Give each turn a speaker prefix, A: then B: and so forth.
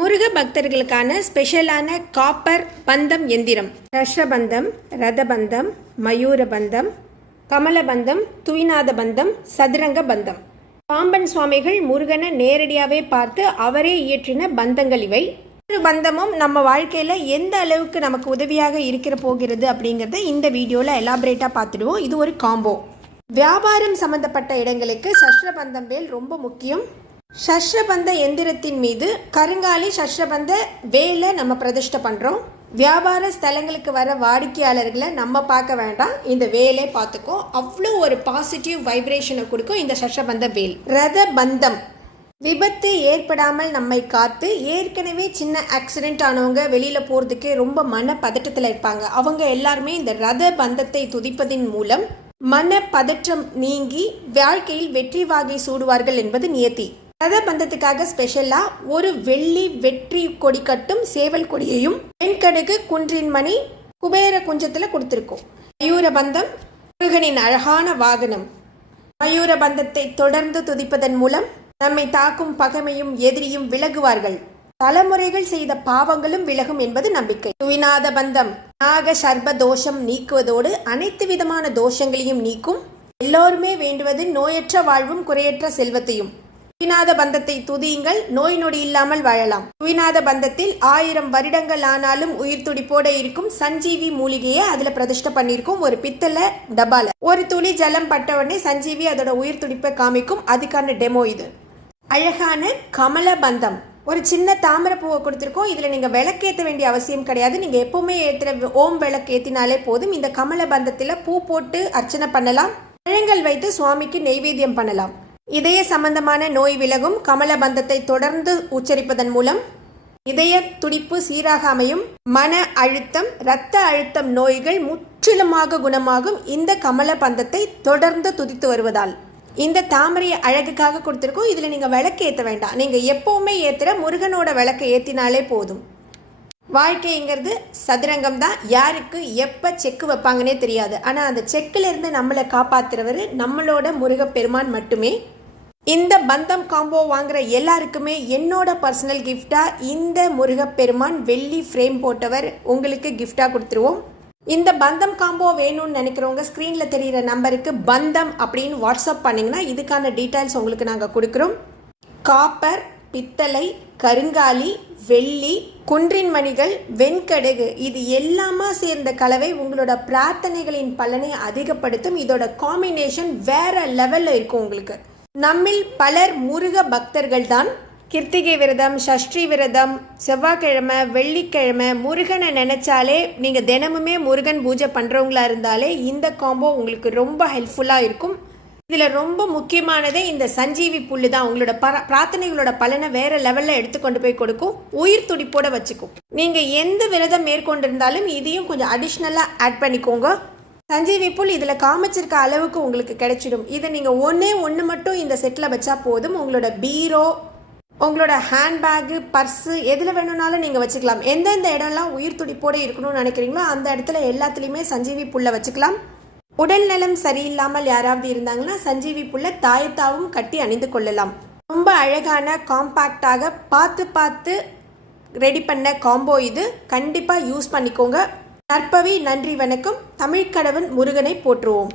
A: முருக பக்தர்களுக்கான ஸ்பெஷலான காப்பர் பந்தம் எந்திரம். ரஷபந்தம் ரதபந்தம் மயூரபந்தம் கமலபந்தம் துய்நாத பந்தம் சதுரங்க பந்தம் பாம்பன் சுவாமிகள் முருகனை நேரடியாகவே பார்த்து அவரே இயற்றின பந்தங்கள் இவை. ஒரு பந்தமும் நம்ம வாழ்க்கையில் எந்த அளவுக்கு நமக்கு உதவியாக இருக்கிற போகிறது அப்படிங்கிறத இந்த வீடியோவில் எலாபரேட்டாக பார்த்துடுவோம். இது ஒரு காம்போ வியாபாரம் சம்பந்தப்பட்ட இடங்களுக்கு சஷ்ரபந்தம் வேல் ரொம்ப முக்கியம். சஷ்ரபந்த எந்திரத்தின் மீது கருங்காலி சஷ்ரபந்த வேலை நம்ம பிரதிஷ்டை பண்ணுறோம் வியாபார ஸ்தலங்களுக்கு வர வாடிக்கையாளர்களை நம்ம பார்க்க வேண்டாம். இந்த வேலை பார்த்துக்கோ. அவ்வளோ ஒரு பாசிட்டிவ் வைப்ரேஷனை கொடுக்கும் இந்த சஷ்ரபந்த வேல். ரத பந்தம். விபத்து ஏற்படாமல் நம்மை காத்து ஏற்கனவே சின்ன ஆக்சிடென்ட் ஆனவங்க வெளியில் போகிறதுக்கு ரொம்ப மன பதட்டத்தில் இருப்பாங்க. அவங்க எல்லாருமே இந்த ரத பந்தத்தை துதிப்பதின் மூலம் மன பதற்றம் நீங்கி வாழ்க்கையில் வெற்றி வாகை சூடுவார்கள் என்பது நியத்தி. ரத பந்தத்துக்காக ஸ்பெஷலாக ஒரு வெள்ளி வெற்றி கொடி கட்டும் சேவல் கொடியையும் வெண்கடுகு குன்றின் மணி குபேர குஞ்சத்தில் கொடுத்துருக்கோம். மயூர பந்தம் முருகனின் அழகான வாகனம். மயூர பந்தத்தை தொடர்ந்து துதிப்பதன் மூலம் நம்மை தாக்கும் பகைமையும் எதிரியும் விலகுவார்கள். தலைமுறைகள் செய்த பாவங்களும் விலகும் என்பது நம்பிக்கை. துவிநாத பந்தம் நாக சர்ப தோஷம் நீக்குவதோடு அனைத்து விதமான தோஷங்களையும் நீக்கும். எல்லோருமே வேண்டுவது நோயற்ற வாழ்வும் குறையற்ற செல்வத்தையும். துவிநாத பந்தத்தை துதியுங்கள் நோய் நொடி இல்லாமல் வாழலாம். துவிநாத பந்தத்தில் ஆயிரம் வருடங்கள் ஆனாலும் உயிர் துடிப்போட இருக்கும் சஞ்சீவி மூலிகையை அதுல பிரதிஷ்டை பண்ணியிருக்கும் ஒரு பித்தளை டபால. ஒரு துளி ஜலம் பட்ட உடனே சஞ்சீவி அதோட உயிர் துடிப்பை காமிக்கும் அதுக்கான டெமோ இது. அழகான கமல பந்தம். ஒரு சின்ன தாமரை பூவை கொடுத்துருக்கோம். இதில் நீங்கள் விளக்கேற்ற வேண்டிய அவசியம் கிடையாது. நீங்கள் எப்போவுமே ஏற்றுற ஓம் விளக்கு ஏற்றினாலே போதும். இந்த கமல பந்தத்தில் பூ போட்டு அர்ச்சனை பண்ணலாம். பழங்கள் வைத்து சுவாமிக்கு நெய்வேத்தியம் பண்ணலாம். இதய சம்பந்தமான நோய் விலகும் கமல பந்தத்தை தொடர்ந்து உச்சரிப்பதன் மூலம் இதய துடிப்பு சீராக அமையும். மன அழுத்தம் இரத்த அழுத்தம் நோய்கள் முற்றிலுமாக குணமாகும். இந்த கமல பந்தத்தை தொடர்ந்து துதித்து வருவதால். இந்த தாமரையை அழகுக்காக கொடுத்துருக்கோம். இதில் நீங்கள் விளக்கு ஏற்ற வேண்டாம். நீங்கள் எப்போவுமே ஏற்றுற முருகனோட விளக்கை ஏற்றினாலே போதும். வாழ்க்கைங்கிறது சதுரங்கம் தான். யாருக்கு எப்போ செக்கு வைப்பாங்கன்னே தெரியாது. ஆனால் அந்த செக்கில் இருந்து நம்மளை காப்பாற்றுறவர் நம்மளோட முருகப்பெருமான் மட்டுமே. இந்த பந்தம் காம்போ வாங்குற எல்லாருக்குமே என்னோட பர்சனல் கிஃப்டாக இந்த முருகப்பெருமான் வெள்ளி ஃப்ரேம் போட்டவர் உங்களுக்கு கிஃப்டாக கொடுத்துருவோம். இந்த பந்தம் காம்போ வேணும்னு நினைக்கிறவங்க ஸ்க்ரீனில் தெரிகிற நம்பருக்கு பந்தம் அப்படின்னு வாட்ஸ்அப் பண்ணிங்கன்னா இதுக்கான டீட்டெயில்ஸ் உங்களுக்கு நாங்கள் கொடுக்குறோம். காப்பர் பித்தளை கருங்காலி வெள்ளி குன்றின் மணிகள் வெண்கடுகு இது எல்லாமா சேர்ந்த கலவை உங்களோட பிரார்த்தனைகளின் பலனை அதிகப்படுத்தும். இதோட காம்பினேஷன் வேற லெவலில் இருக்கும் உங்களுக்கு. நம்மில் பலர் முருக பக்தர்கள் தான் கிருத்திகை விரதம் சஷ்டி விரதம் செவ்வாய்க்கிழமை வெள்ளிக்கிழமை முருகனை நினச்சாலே நீங்கள் தினமுமே முருகன் பூஜை பண்ணுறவங்களா இருந்தாலே இந்த காம்போ உங்களுக்கு ரொம்ப ஹெல்ப்ஃபுல்லாக இருக்கும். இதில் ரொம்ப முக்கியமானதே இந்த சஞ்சீவி புல்லு தான். உங்களோட பர பிரார்த்தனைகளோட பலனை வேற லெவலில் எடுத்து கொண்டு போய் கொடுக்கும். உயிர் துடிப்போட வச்சுக்கும். நீங்கள் எந்த விரதம் மேற்கொண்டிருந்தாலும் இதையும் கொஞ்சம் அடிஷ்னலாக ஆட் பண்ணிக்கோங்க. சஞ்சீவி புல் இதில் காமிச்சிருக்க அளவுக்கு உங்களுக்கு கிடைச்சிடும். இதை நீங்கள் ஒன்றே ஒன்று மட்டும் இந்த செட்டில் வச்சா போதும். உங்களோட பீரோ உங்களோட ஹேண்ட்பேக்கு பர்ஸு எதில் வேணும்னாலும் நீங்கள் வச்சுக்கலாம். எந்தெந்த இடம்லாம் உயிர் துடிப்போடு இருக்கணும்னு நினைக்கிறீங்களோ அந்த இடத்துல எல்லாத்துலேயுமே சஞ்சீவி புல்லை வச்சுக்கலாம். உடல் நலம் சரியில்லாமல் யாராவது இருந்தாங்கன்னா சஞ்சீவி புல்லை தாயத்தாவும் கட்டி அணிந்து கொள்ளலாம். ரொம்ப அழகான காம்பேக்டாக பார்த்து பார்த்து ரெடி பண்ண காம்போ இது. கண்டிப்பாக யூஸ் பண்ணிக்கோங்க. நற்பவி நன்றி வணக்கம். தமிழ்க்கடவன் முருகனை போற்றுவோம்.